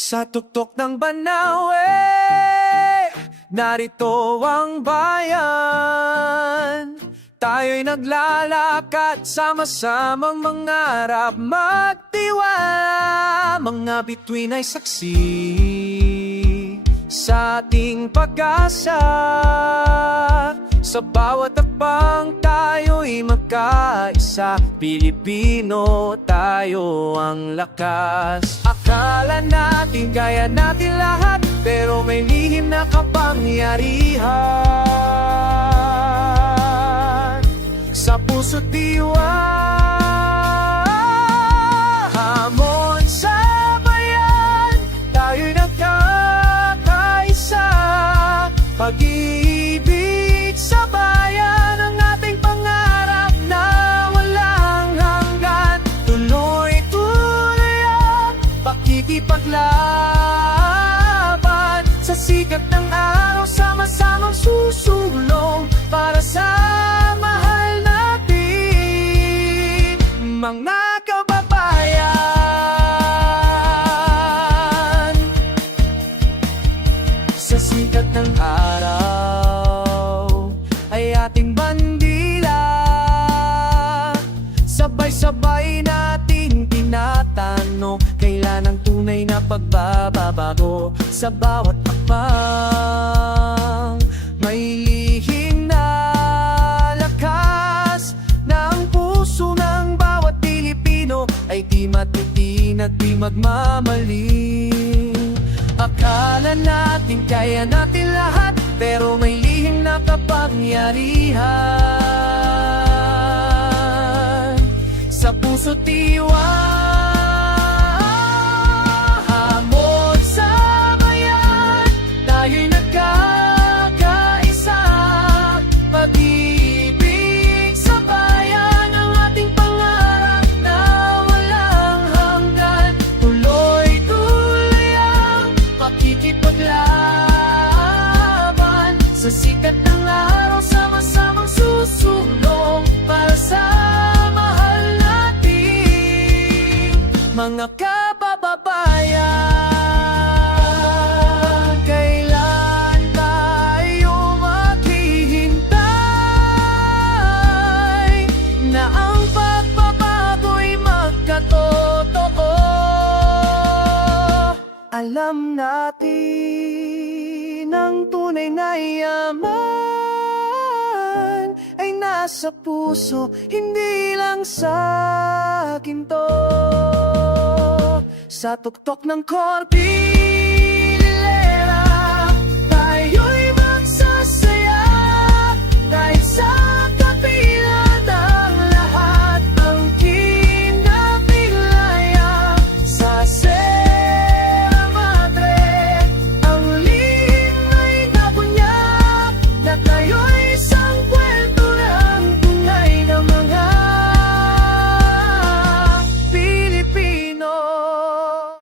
Sa tuktok ng Banawe, narito ang bayan. Tayo'y naglalakad sama-samang mangarap magtiwala. Mga bituin ay saksi sa ating pag-asa. Sa bawat tapang tayo'y magkaisa Pilipino tayo ang lakas. Akala natin kaya natin lahat Pero may lihim na kapangyarihan. Sa puso't diwa Hamon sa bayan Tayo'y nagkakaisa. Pag-ibig pakikipaglaban Sa sikat ng araw Sama-samang susulong Para sa mahal natin Mga kababayan. Sa sikat ng araw ay ating bandila Sabay-sabay natin tinatanong Kailan tunay na pagbababago Sa bawat akbang. May lihim na lakas ang puso ng bawat Pilipino. Ay di matitin at di magmamaling Akala natin kaya natin lahat Pero may lihim na kapangyarihan. Sa puso tiwa Sa sikat ng araw Sama-samang susulong Para sa mahal natin Mga kababayan. Kailan tayo maghihintay Na ang pagbabago'y magkatotoo? Alam natin tunay na yaman Ay nasa puso, hindi lang sa akin to. Sa tuktok ng korpi